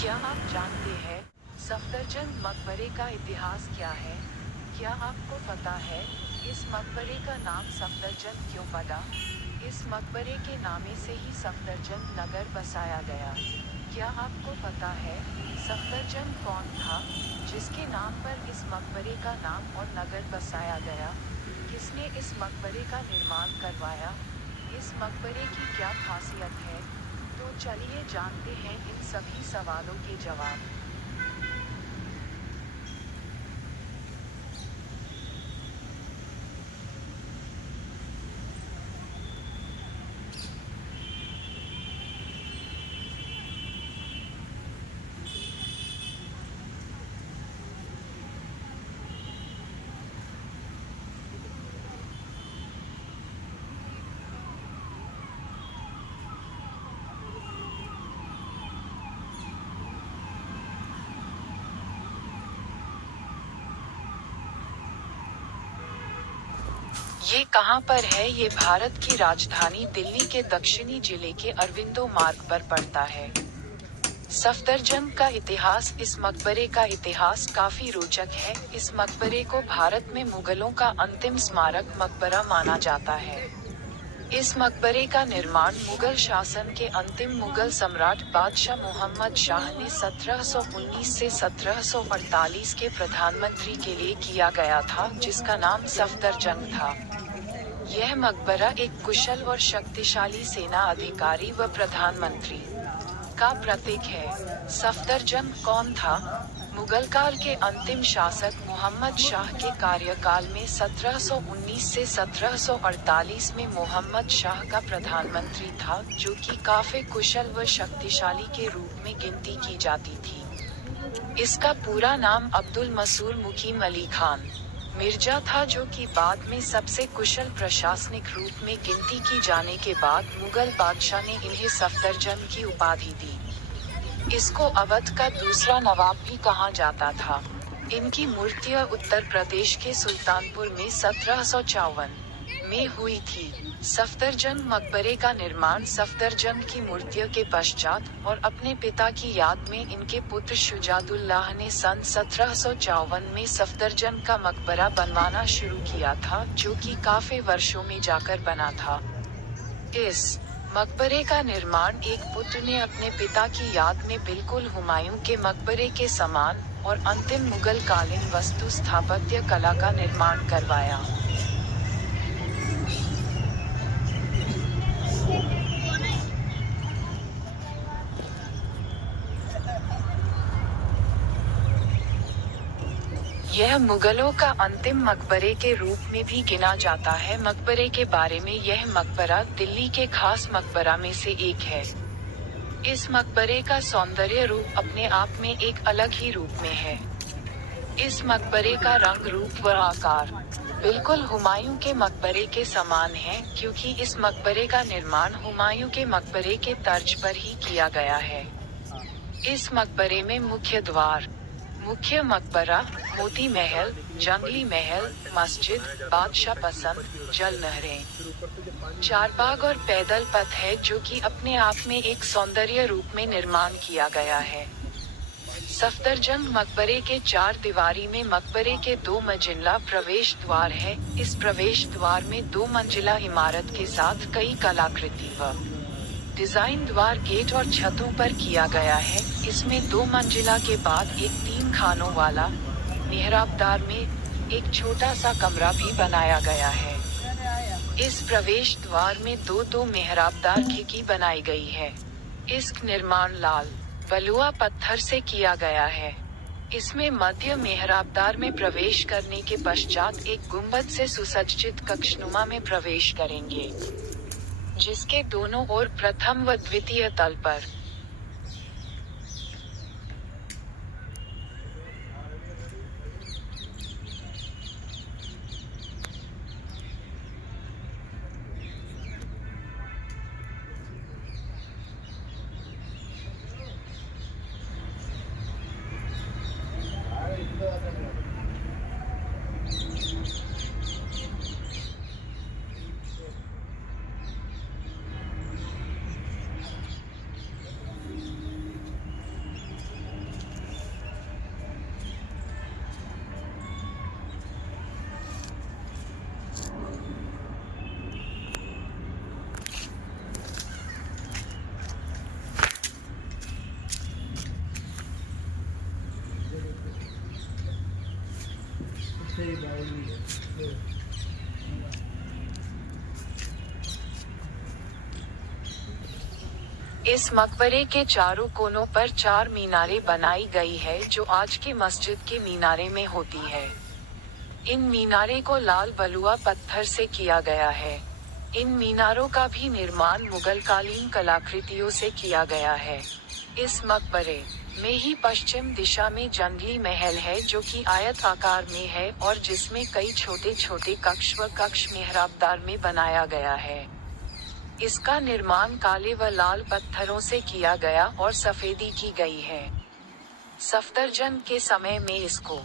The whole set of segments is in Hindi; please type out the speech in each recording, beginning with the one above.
क्या आप जानते हैं सफदरजंग मकबरे का इतिहास क्या है? क्या आपको पता है इस मकबरे का नाम सफदरजंग क्यों पड़ा? इस मकबरे के नामे से ही सफदरजंग नगर बसाया गया। क्या आपको पता है सफदरजंग कौन था जिसके नाम पर इस मकबरे का नाम और नगर बसाया गया? किसने इस मकबरे का निर्माण करवाया? इस मकबरे की क्या खासियत है? तो चलिए जानते हैं इन सभी सवालों के जवाब। ये कहाँ पर है? ये भारत की राजधानी दिल्ली के दक्षिणी जिले के अरविंदो मार्ग पर पड़ता है। सफदरजंग का इतिहास। इस मकबरे का इतिहास काफी रोचक है। इस मकबरे को भारत में मुगलों का अंतिम स्मारक मकबरा माना जाता है। इस मकबरे का निर्माण मुगल शासन के अंतिम मुगल सम्राट बादशाह मोहम्मद शाह ने 1719 से 1748 के प्रधानमंत्री के लिए किया गया था, जिसका नाम सफदरजंग था। यह मकबरा एक कुशल और शक्तिशाली सेना अधिकारी व प्रधानमंत्री का प्रतीक है। सफदरजंग कौन था? मुगल काल के अंतिम शासक मोहम्मद शाह के कार्यकाल में 1719 से 1748 में मोहम्मद शाह का प्रधानमंत्री था, जो कि काफी कुशल व शक्तिशाली के रूप में गिनती की जाती थी। इसका पूरा नाम अब्दुल मसूर मुकीम अली खान मिर्जा था, जो कि बाद में सबसे कुशल प्रशासनिक रूप में गिनती की जाने के बाद मुगल बादशाह ने इन्हें सफदरजंग की उपाधि दी। इसको अवध का दूसरा नवाब भी कहा जाता था। इनकी मूर्तियां उत्तर प्रदेश के सुल्तानपुर में 1754 में हुई थी। सफदरजंग मकबरे का निर्माण सफदरजंग की मूर्तियों के पश्चात और अपने पिता की याद में इनके पुत्र शुजादुल्लाह ने सन 1754 में सफदरजंग का मकबरा बनवाना शुरू किया था, जो कि काफी वर्षों में जाकर बना था। इस मकबरे का निर्माण एक पुत्र ने अपने पिता की याद में बिल्कुल हुमायूं के मकबरे के समान और अंतिम मुगल कालीन वास्तु स्थापत्य कला का निर्माण करवाया। यह मुगलों का अंतिम मकबरे के रूप में भी गिना जाता है। मकबरे के बारे में। यह मकबरा दिल्ली के खास मकबरा में से एक है। इस मकबरे का सौंदर्य रूप अपने आप में एक अलग ही रूप में है। इस मकबरे का रंग रूप व आकार बिल्कुल हुमायूं के मकबरे के समान है, क्योंकि इस मकबरे का निर्माण हुमायूं के मकबरे के तर्ज पर ही किया गया है। इस मकबरे में मुख्य द्वार, मुख्य मकबरा, मोती महल, जंगली महल, मस्जिद, बादशाह पसंद, जल नहरें, चारबाग और पैदल पथ है, जो कि अपने आप में एक सौंदर्य रूप में निर्माण किया गया है। सफदरजंग मकबरे के चार दीवारी में मकबरे के 2 मंजिला प्रवेश द्वार है। इस प्रवेश द्वार में 2 मंजिला इमारत के साथ कई कलाकृति व डिजाइन द्वार, गेट और छतों पर किया गया है। इसमें 2 मंजिला के बाद एक 3 खानों वाला मेहराबदार में एक छोटा सा कमरा भी बनाया गया है। इस प्रवेश द्वार में दो मेहराबदार खिड़की बनाई गई है। इसका निर्माण लाल बलुआ पत्थर से किया गया है। इसमें मध्य मेहराबदार में प्रवेश करने के पश्चात एक गुंबद से सुसज्जित कक्षनुमा में प्रवेश करेंगे, जिसके दोनों ओर प्रथम व द्वितीय तल पर इस मकबरे के चारों कोनों पर 4 मीनारें बनाई गई है जो आज की मस्जिद के मीनारे में होती है। इन मीनारे को लाल बलुआ पत्थर से किया गया है। इन मीनारों का भी निर्माण मुगल कालीन कलाकृतियों से किया गया है। इस मकबरे में ही पश्चिम दिशा में जंगली महल है जो कि आयत आकार में है और जिसमें कई छोटे छोटे कक्ष व कक्ष मेहराबदार में बनाया गया है। इसका निर्माण काले व लाल पत्थरों से किया गया और सफेदी की गई है। सफदरजंग के समय में इसको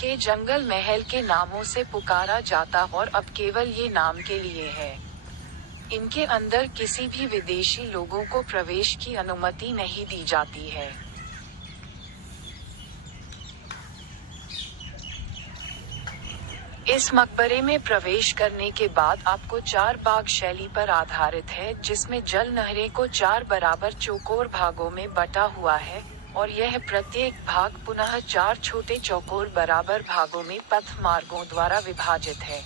के जंगल महल के नामों से पुकारा जाता और अब केवल ये नाम के लिए है। इनके अंदर किसी भी विदेशी लोगों को प्रवेश की अनुमति नहीं दी जाती है। इस मकबरे में प्रवेश करने के बाद आपको 4 बाग शैली पर आधारित है जिसमें जल नहरें को 4 बराबर चौकोर भागों में बटा हुआ है और यह प्रत्येक भाग पुनः 4 छोटे चौकोर बराबर भागों में पथ मार्गों द्वारा विभाजित है।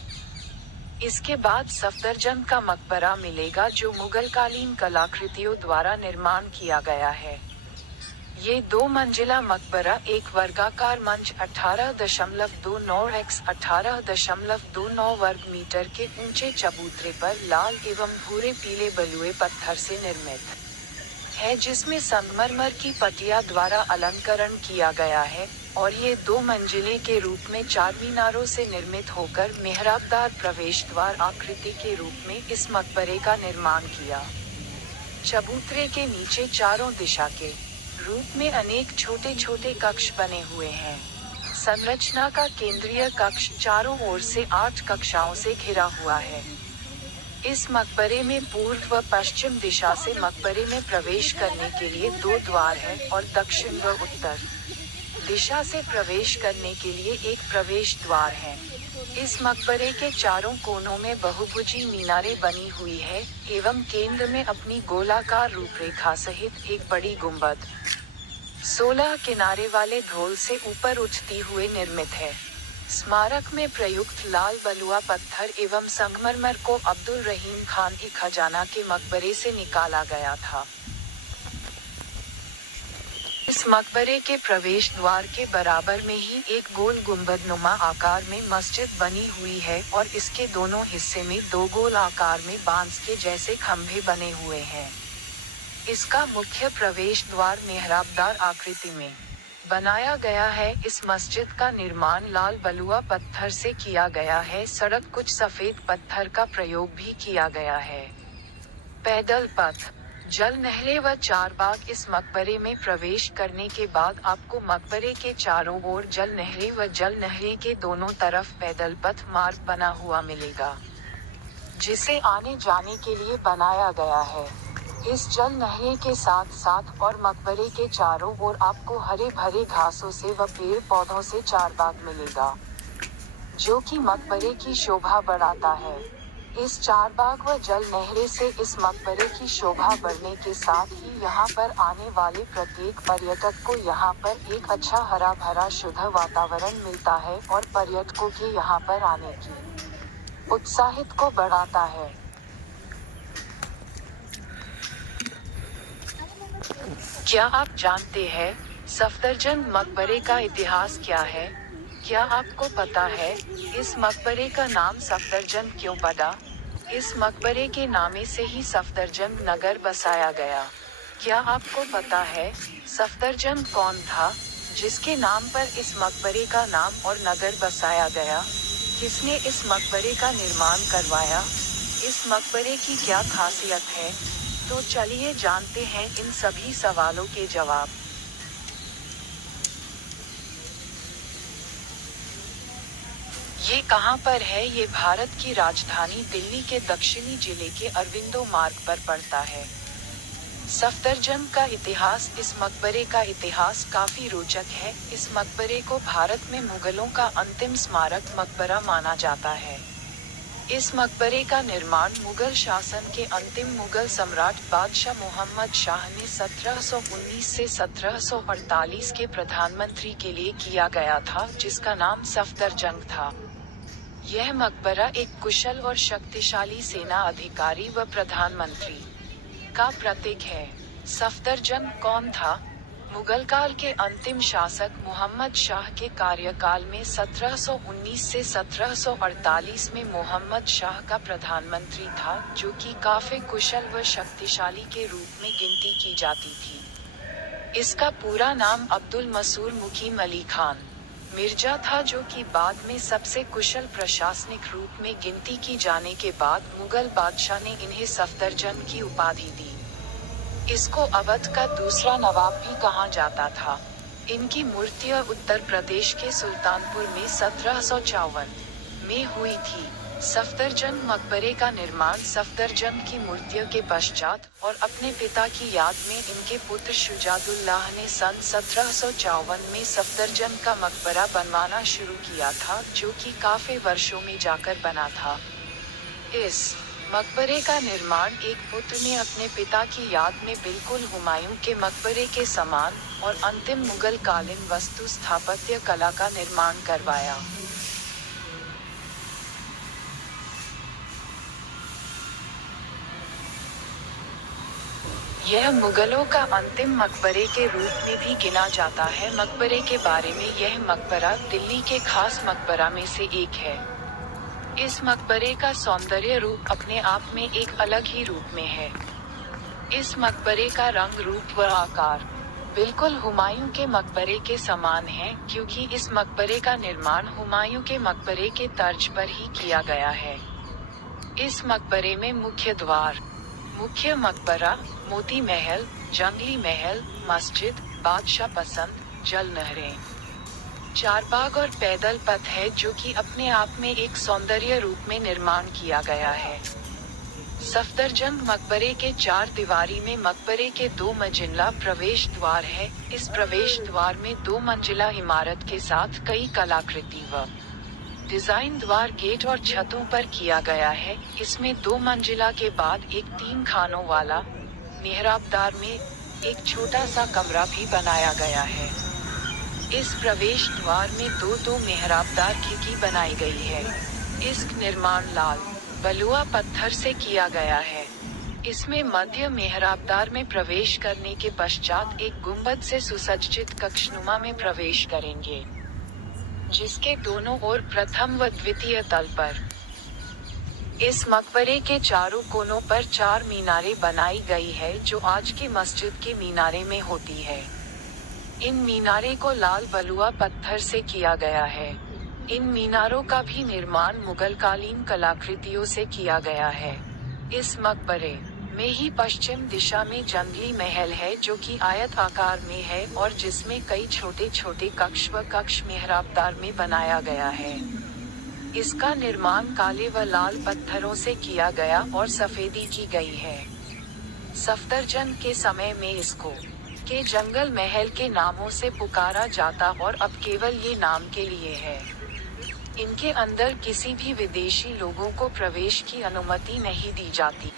इसके बाद सफदरजंग का मकबरा मिलेगा जो मुगल कालीन कलाकृतियों द्वारा निर्माण किया गया है। ये 2 मंजिला मकबरा एक वर्गाकार मंच 18.29 x 18.29 वर्ग मीटर के ऊंचे चबूतरे पर लाल एवं भूरे पीले बलुए पत्थर से निर्मित है जिसमें संगमरमर की पटिया द्वारा अलंकरण किया गया है और ये 2 मंजिले के रूप में 4 मीनारों से निर्मित होकर मेहराबदार प्रवेश द्वार आकृति के रूप में इस मकबरे का निर्माण किया। चबूतरे के नीचे चारों दिशा के रूप में अनेक छोटे छोटे कक्ष बने हुए हैं। संरचना का केंद्रीय कक्ष चारों ओर से 8 कक्षाओं से घिरा हुआ है। इस मकबरे में पूर्व व पश्चिम दिशा से मकबरे में प्रवेश करने के लिए 2 द्वार हैं और दक्षिण व उत्तर दिशा से प्रवेश करने के लिए एक प्रवेश द्वार है। इस मकबरे के चारों कोनों में बहुभुजी मीनारें बनी हुई है एवं केंद्र में अपनी गोलाकार रूपरेखा सहित एक बड़ी गुंबद 16 किनारे वाले ढोल से ऊपर उठती हुए निर्मित है। स्मारक में प्रयुक्त लाल बलुआ पत्थर एवं संगमरमर को अब्दुल रहीम खान ए खजाना के मकबरे से निकाला गया था। इस मकबरे के प्रवेश द्वार के बराबर में ही एक गोल गुंबदनुमा आकार में मस्जिद बनी हुई है और इसके दोनों हिस्से में 2 गोल आकार में बांस के जैसे खंभे बने हुए हैं। इसका मुख्य प्रवेश द्वार मेहराबदार आकृति में बनाया गया है। इस मस्जिद का निर्माण लाल बलुआ पत्थर से किया गया है। सड़क कुछ सफेद पत्थर का प्रयोग भी किया गया है। पैदल पथ, जल नहरें व 4 बाग। इस मकबरे में प्रवेश करने के बाद आपको मकबरे के चारों ओर जल नहरें व जल नहरें के दोनों तरफ पैदल पथ मार्ग बना हुआ मिलेगा जिसे आने जाने के लिए बनाया गया है। इस जल नहरें के साथ साथ और मकबरे के चारों ओर आपको हरे भरे घासों से व पेड़ पौधों से 4 बाग मिलेगा जो कि मकबरे की शोभा बढ़ाता है। इस 4 बाग व जल नहरें से इस मकबरे की शोभा बढ़ने के साथ ही यहाँ पर आने वाले प्रत्येक पर्यटक को यहाँ पर एक अच्छा हरा भरा शुद्ध वातावरण मिलता है और पर्यटकों के यहाँ पर आने की उत्साहित को बढ़ाता है। क्या आप जानते हैं सफदरजंग मकबरे का इतिहास क्या है? क्या आपको पता है इस मकबरे का नाम सफदरजंग क्यों पड़ा? इस मकबरे के नामे से ही सफदरजंग नगर बसाया गया। क्या आपको पता है सफदरजंग कौन था जिसके नाम पर इस मकबरे का नाम और नगर बसाया गया? किसने इस मकबरे का निर्माण करवाया? इस मकबरे की क्या खासियत है? तो चलिए जानते हैं इन सभी सवालों के जवाब। ये कहाँ पर है? ये भारत की राजधानी दिल्ली के दक्षिणी जिले के अरविंदो मार्ग पर पड़ता है। सफदरजंग का इतिहास। इस मकबरे का इतिहास काफी रोचक है। इस मकबरे को भारत में मुगलों का अंतिम स्मारक मकबरा माना जाता है। इस मकबरे का निर्माण मुगल शासन के अंतिम मुगल सम्राट बादशाह मोहम्मद शाह ने 1719 से 1748 के प्रधानमंत्री के लिए किया गया था जिसका नाम सफदरजंग था। यह मकबरा एक कुशल और शक्तिशाली सेना अधिकारी व प्रधानमंत्री का प्रतीक है। सफदरजंग कौन था? मुगल काल के अंतिम शासक मोहम्मद शाह के कार्यकाल में 1719 से 1748 में मोहम्मद शाह का प्रधानमंत्री था, जो कि काफी कुशल व शक्तिशाली के रूप में गिनती की जाती थी। इसका पूरा नाम अब्दुल मसूर मुकीम अली खान मिर्जा था, जो कि बाद में सबसे कुशल प्रशासनिक रूप में गिनती की जाने के बाद मुगल बादशाह ने इन्हें सफदरजंग की उपाधि दी। इसको अवध का दूसरा नवाब भी कहा जाता था। इनकी मूर्तियां उत्तर प्रदेश के सुल्तानपुर में 1754 में हुई थी। सफदरजंग मकबरे का निर्माण सफदरजंग की मूर्तियों के पश्चात और अपने पिता की याद में इनके पुत्र शुजादुल्लाह ने सन 1754 में सफदरजंग का मकबरा बनवाना शुरू किया था, जो कि काफी वर्षों में जाकर बना था। इस मकबरे का निर्माण एक पुत्र ने अपने पिता की याद में बिल्कुल हुमायूं के मकबरे के समान और अंतिम मुगल कालीन वास्तु स्थापत्य कला का निर्माण करवाया। यह मुगलों का अंतिम मकबरे के रूप में भी गिना जाता है। मकबरे के बारे में यह मकबरा दिल्ली के खास मकबरा में से एक है। इस मकबरे का सौंदर्य रूप अपने आप में एक अलग ही रूप में है। इस मकबरे का रंग रूप व आकार बिल्कुल हुमायूं के मकबरे के समान है, क्योंकि इस मकबरे का निर्माण हुमायूं के मकबरे के तर्ज पर ही किया गया है। इस मकबरे में मुख्य द्वार, मुख्य मकबरा, मोती महल, जंगली महल, मस्जिद, बादशाह पसंद, जल नहरें, चारबाग और पैदल पथ है, जो कि अपने आप में एक सौंदर्य रूप में निर्माण किया गया है। सफदरजंग मकबरे के चार दीवारी में मकबरे के 2 मंजिला प्रवेश द्वार है। इस प्रवेश द्वार में 2 मंजिला इमारत के साथ कई कलाकृति व डिजाइन द्वार, गेट और छतों पर किया गया है। इसमें 2 मंजिला के बाद एक 3 खानों वाला मेहराबदार में एक छोटा सा कमरा भी बनाया गया है। इस प्रवेश द्वार में 2 मेहराबदार खिड़की बनाई गई है। इसका निर्माण लाल बलुआ पत्थर से किया गया है। इसमें मध्य मेहराबदार में प्रवेश करने के पश्चात एक गुंबद से सुसज्जित कक्षनुमा में प्रवेश करेंगे, जिसके दोनों ओर प्रथम व द्वितीय तल पर इस मकबरे के चारों कोनों पर 4 मीनारें बनाई गई है, जो आज की मस्जिद की मीनारे में होती है। इन मीनारे को लाल बलुआ पत्थर से किया गया है। इन मीनारों का भी निर्माण मुगलकालीन कलाकृतियों से किया गया है। इस मकबरे में ही पश्चिम दिशा में जंगली महल है, जो कि आयत आकार में है और जिसमें कई छोटे छोटे कक्ष व कक्ष मेहराबदार में बनाया गया है। इसका निर्माण काले व लाल पत्थरों से किया गया और सफेदी की गई है। सफदरजंग के समय में इसको के जंगल महल के नामों से पुकारा जाता और अब केवल ये नाम के लिए है। इनके अंदर किसी भी विदेशी लोगों को प्रवेश की अनुमति नहीं दी जाती।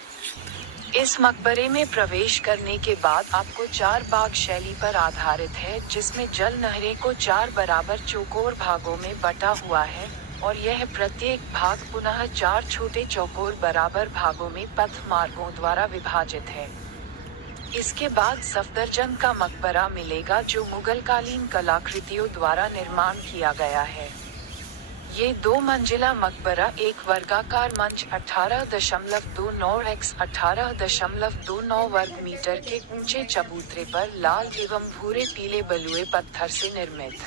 इस मकबरे में प्रवेश करने के बाद आपको 4 बाग शैली पर आधारित है, जिसमें जल नहरें को 4 बराबर चौकोर भागों में बटा हुआ है और यह प्रत्येक भाग पुनः 4 छोटे चौकोर बराबर भागों में पथ मार्गों द्वारा विभाजित है। इसके बाद सफदरजंग का मकबरा मिलेगा, जो मुगलकालीन कलाकृतियों द्वारा निर्माण किया गया है। ये 2 मंजिला मकबरा एक वर्गाकार मंच 18.29 x 18.29 वर्ग मीटर के ऊंचे चबूतरे पर लाल एवं भूरे पीले बलुए पत्थर से निर्मित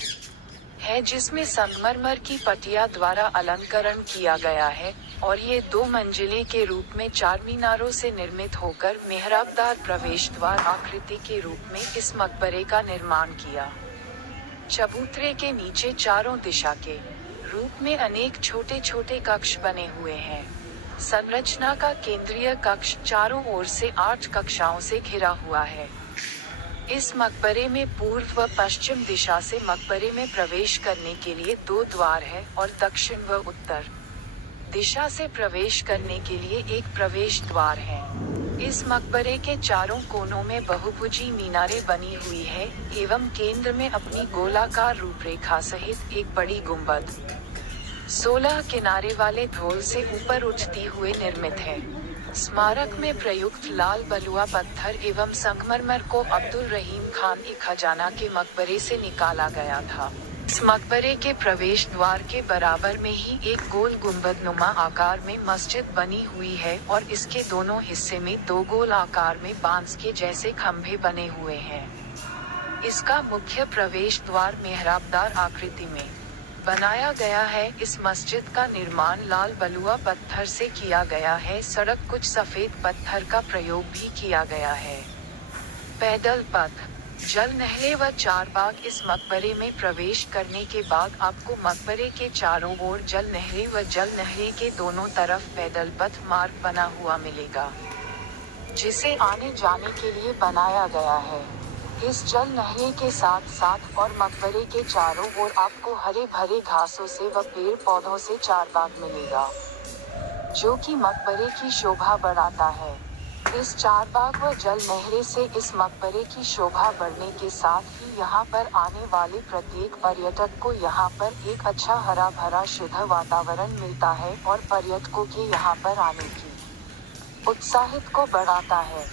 है, जिसमें संगमरमर की पटिया द्वारा अलंकरण किया गया है और ये 2 मंजिले के रूप में 4 मीनारों से निर्मित होकर मेहराबदार प्रवेश द्वार आकृति के रूप में इस मकबरे का निर्माण किया। चबूतरे के नीचे चारों दिशा के रूप में अनेक छोटे छोटे कक्ष बने हुए हैं। संरचना का केंद्रीय कक्ष चारों ओर से 8 कक्षाओं से घिरा हुआ है। इस मकबरे में पूर्व व पश्चिम दिशा से मकबरे में प्रवेश करने के लिए 2 द्वार है और दक्षिण व उत्तर दिशा से प्रवेश करने के लिए एक प्रवेश द्वार है। इस मकबरे के चारों कोनों में बहुभुजी मीनारें बनी हुई है एवं केंद्र में अपनी गोलाकार रूपरेखा सहित एक बड़ी गुंबद 16 किनारे वाले ढोल से ऊपर उठती हुए निर्मित है। स्मारक में प्रयुक्त लाल बलुआ पत्थर एवं संगमरमर को अब्दुल रहीम खान ए खजाना के मकबरे से निकाला गया था। इस मकबरे के प्रवेश द्वार के बराबर में ही एक गोल गुंबदनुमा आकार में मस्जिद बनी हुई है और इसके दोनों हिस्से में दो गोल आकार में बांस के जैसे खंभे बने हुए हैं। इसका मुख्य प्रवेश द्वार मेहराबदार आकृति में बनाया गया है। इस मस्जिद का निर्माण लाल बलुआ पत्थर से किया गया है। सड़क कुछ सफेद पत्थर का प्रयोग भी किया गया है। पैदल पथ, जल नहले व चारबाग। इस मकबरे में प्रवेश करने के बाद आपको मकबरे के चारों ओर जल नहले व जल नहले के दोनों तरफ पैदल पथ मार्ग बना हुआ मिलेगा, जिसे आने जाने के लिए बनाया गया है। इस जल नहले के साथ साथ और मकबरे के चारों ओर आपको हरे भरे घासों से व पेड़ पौधों से चारबाग मिलेगा, जो कि मकबरे की शोभा बढ़ाता है। इस चारबाग व जल नहरे से इस मकबरे की शोभा बढ़ने के साथ ही यहाँ पर आने वाले प्रत्येक पर्यटक को यहाँ पर एक अच्छा हरा भरा शुद्ध वातावरण मिलता है और पर्यटकों के यहाँ पर आने की उत्साहित को बढ़ाता है।